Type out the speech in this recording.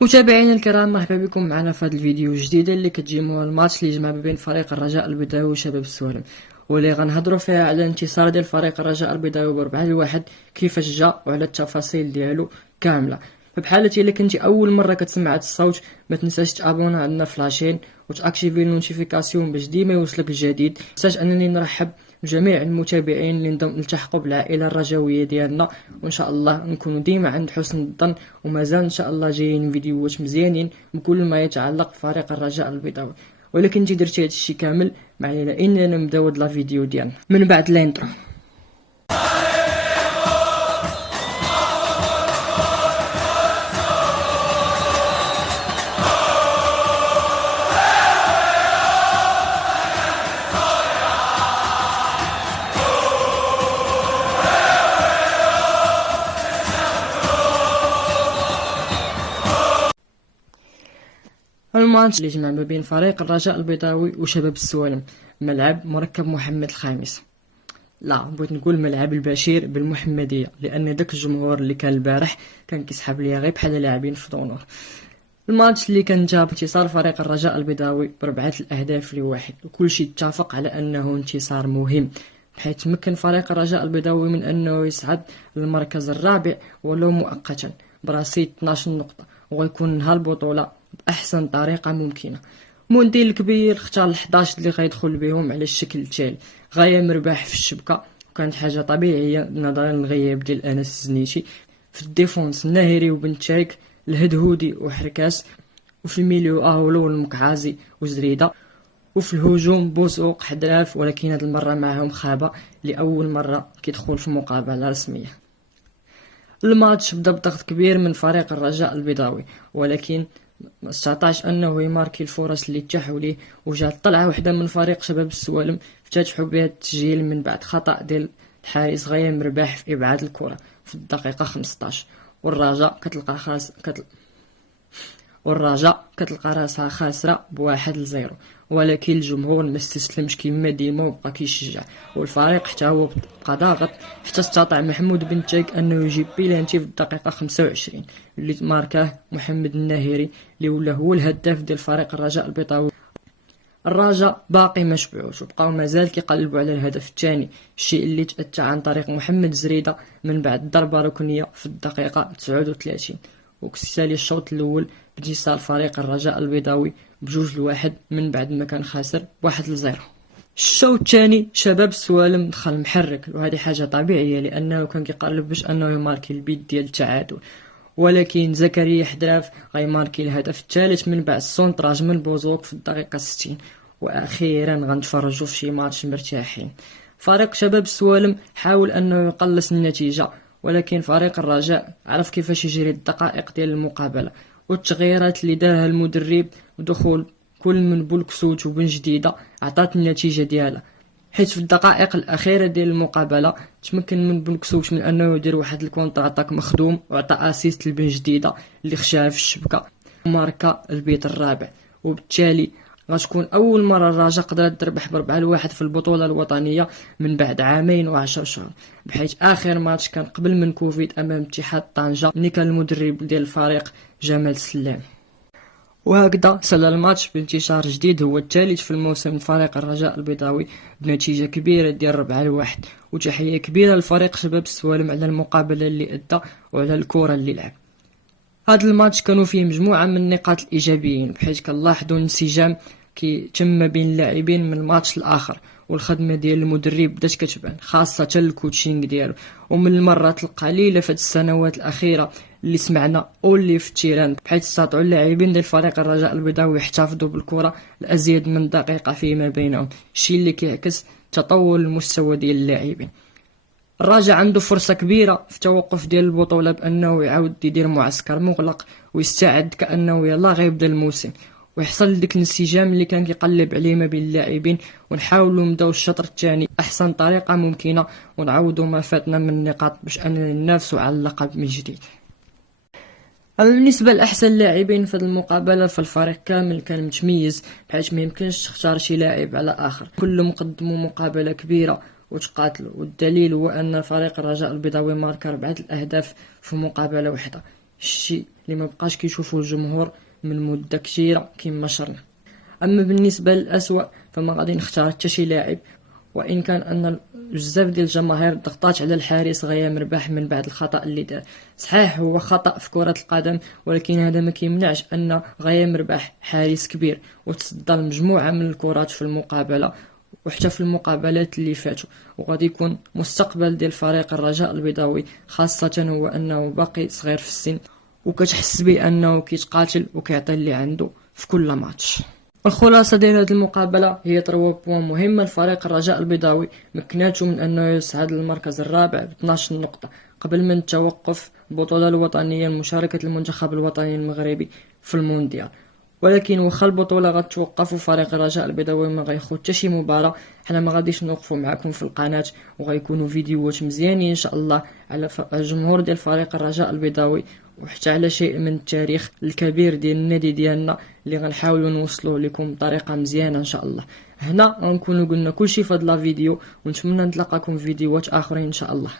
متابعينا الكرام، مرحبا بكم معنا في هذا الفيديو الجديده اللي كتجي مع الماتش اللي جمع بين فريق الرجاء البيضاوي وشباب السوالم، واللي غنهضروا فيها على الانتصار ديال فريق الرجاء البيضاوي ب4-1 كيفاش جا وعلى التفاصيل ديالو كامله. فبحالتي الا كنتي اول مره كتسمع هذا الصوت، ما تنساش تابونا عندنا في لاشين وتاكتيفي النوتيفيكاسيون باش ديما يوصلك الجديد. متنساش انني نرحب جميع المتابعين اللي التحقوا بالعائله الرجاويه ديالنا، وان شاء الله نكونوا ديما عند حسن الظن، ومازال ان شاء الله جايين فيديوهات مزيانين بكل ما يتعلق بفريق الرجاء البيضاوي. ولكن انت درتي هذا الشيء كامل ما علينا اننا نبداو هاد لا فيديو ديالنا من بعد الانترو. الماتش اللي جمع ما بين فريق الرجاء البيضاوي وشباب السوالم، ملعب مركب محمد الخامس، لا بغيت نقول ملعب البشير بالمحمديه، لان داك الجمهور اللي كان البارح كان كيسحب ليا غير بحال لاعبين في دونور. الماتش اللي كان جاب انتصار فريق الرجاء البيضاوي ب4-1، وكل شيء اتفق على انه انتصار مهم، حيث تمكن فريق الرجاء البيضاوي من انه يصعد للمركز الرابع ولو مؤقتا برصيد 12 نقطه، وغيكون نهار البطوله بأحسن طريقة ممكنة. مونديل الكبير اختار ال11 اللي غيدخل بهم على الشكل التالي: غاية مرباح في الشبكة، وكانت حاجة طبيعية نظرا للغياب ديال أنس الزنيتي. في الديفونس الناهري وبن شايك، الهدهودي وحركاس، وفي الميليو أهولو المكعازي وزريدة، وفي الهجوم بوسوق حدراف، ولكن هاد المرة معهم خابة لأول مرة كيدخل في مقابلة رسمية. الماتش بدا بضغط كبير من فريق الرجاء البيضاوي، ولكن ما استطاعش انه يماركي الفرص اللي تاحوا ليه، وجات طلعه وحده من فريق شباب السوالم افتتحوا بها التسجيل من بعد خطا ديال الحارس غاية مرباح في ابعاد الكره في الدقيقه 15. والرجاء كتلقى راسها خاسره ب1-0، ولكن الجمهور ما استسلمش كيما ديما وبقى كيشجع، والفريق حتى هو بقى ضاغط حتى استطاع محمود بن تشايك انه يجيب بيلانتي في الدقيقه 25 اللي ماركاه محمد الناهري، اللي ولا هو الهداف ديال فريق الرجاء البيضاوي. الرجاء باقي ما شبعوش، وبقاو مازال كيقلبوا على الهدف الثاني، الشيء اللي تأتى عن طريق محمد زريدة من بعد ضربة ركنية في الدقيقة 39. وكسالي الشوط الأول بانتصار فريق الرجاء البيضاوي ب2-1 من بعد ما كان خاسر 1-0. الشوط الثاني شباب السوالم دخل محرك، وهذه حاجة طبيعية لأنه كان كيقرب باش أنه يماركي البيت ديال التعادل، ولكن زكريا حدراف غيماركي الهدف الثالث من بعد السونطراج من بوزوك في الدقيقة 60. وأخيرا غنتفرجوا في شي ماتش مرتاحين. فريق شباب السوالم حاول أنه يقلص النتيجة، ولكن فريق الرجاء عرف كيفاش يجري الدقائق ديال المقابلة، والتغييرات اللي دارها المدرب بدخول كل من بولكسوت وبن جديدة عطات النتيجة ديالها، حيث في الدقائق الأخيرة ديال المقابلة تمكن من بنكسوت من أنه يدير واحد الكونتر اتاك مخدوم، وعطى أسيست لبن جديدة اللي خشاها في الشبكة وماركا البيت الرابع. وبالتالي غتكون أول مرة الرجاء قدرت تربح ب4-1 في البطولة الوطنية من بعد 2 و10 شهور، بحيث آخر ماتش كان قبل من كوفيد أمام اتحاد طنجة اللي كان المدرب ديال الفريق جمال سلام. وهكذا سال الماتش بانتشار جديد هو الثالث في الموسم لفريق الرجاء البيضاوي بنتيجة كبيرة ديال 4-1. وتحية كبيرة لفريق شباب السوالم على المقابلة اللي أدى وعلى الكرة اللي لعب. هذا الماتش كانوا فيه مجموعة من النقاط الإيجابيين، بحيث كنلاحظوا انسجام كي تم بين اللاعبين من الماتش الآخر، والخدمة ديال المدرب بدات كتبان، خاصة الكوتشينغ ديالو. ومن المرات القليلة في السنوات الأخيرة اللي سمعنا أولي في التيران، بحيث استطاعوا اللاعبين ديال فريق الرجاء البيضاوي يحتفظوا بالكرة لأزيد من دقيقة فيما بينهم، الشيء اللي كيعكس تطور المستوى ديال اللاعبين. الرجاء عنده فرصة كبيرة في توقف ديال البطولة بأنه يعاود يدير معسكر مغلق ويستعد كأنه يلا غيبدا الموسم، ويحصل ديك الانسجام اللي كان كيقلب عليه ما بين اللاعبين، ونحاولوا نبداو الشطر الثاني احسن طريقه ممكنه ونعوضوا ما فاتنا من النقاط باش اننا ننافسوا على اللقب من جديد. اما بالنسبه لاحسن لاعبين في المقابله فالفريق كامل كان متميز، بحيث ما يمكنش تختار شي لاعب على اخر، كلهم قدموا مقابله كبيره وتقاتلوا، والدليل هو ان فريق الرجاء البيضاوي مارك 4 الاهداف في مقابله واحده، الشيء اللي ما بقاش كيشوفوا الجمهور من مده كثيره كما شرنا. اما بالنسبه للأسوأ فما غادي نختار حتى شي لاعب، وان كان ان بزاف ديال الجماهير ضغطات على الحارس غيام رباح من بعد الخطا اللي دار. صحيح هو خطا في كره القدم، ولكن هذا ما كيمنعش ان غيام رباح حارس كبير وتصدى لمجموعه من الكرات في المقابله وحتى في المقابلات اللي فاتوا، وغادي يكون مستقبل ديال فريق الرجاء البيضاوي، خاصه هو انه باقي صغير في السن وكتحس بانه كيتقاتل وكيعطي اللي عنده في كل ماتش. الخلاصه ديال هذه المقابله هي 3 بوان مهمه لفريق الرجاء البيضاوي، مكناته من انه يصعد للمركز الرابع ب 12 نقطه قبل من التوقف البطوله الوطنيه لمشاركه المنتخب الوطني المغربي في المونديال. ولكن واخا البطوله غتوقف وفريق الرجاء البيضاوي ما غيخوض حتى شي مباراه، حنا ما غاديش نوقفوا معكم في القناه، وغيكونوا فيديوهات مزيانين ان شاء الله على الجمهور ديال فريق الرجاء البيضاوي وحتى على شيء من التاريخ الكبير ديال النادي ديالنا اللي غنحاولوا نوصلوه لكم بطريقه مزيانه ان شاء الله. هنا غنكونوا قلنا كل شيء في هذا الفيديو، ونتمنى نتلاقاكم في فيديوهات اخرين ان شاء الله.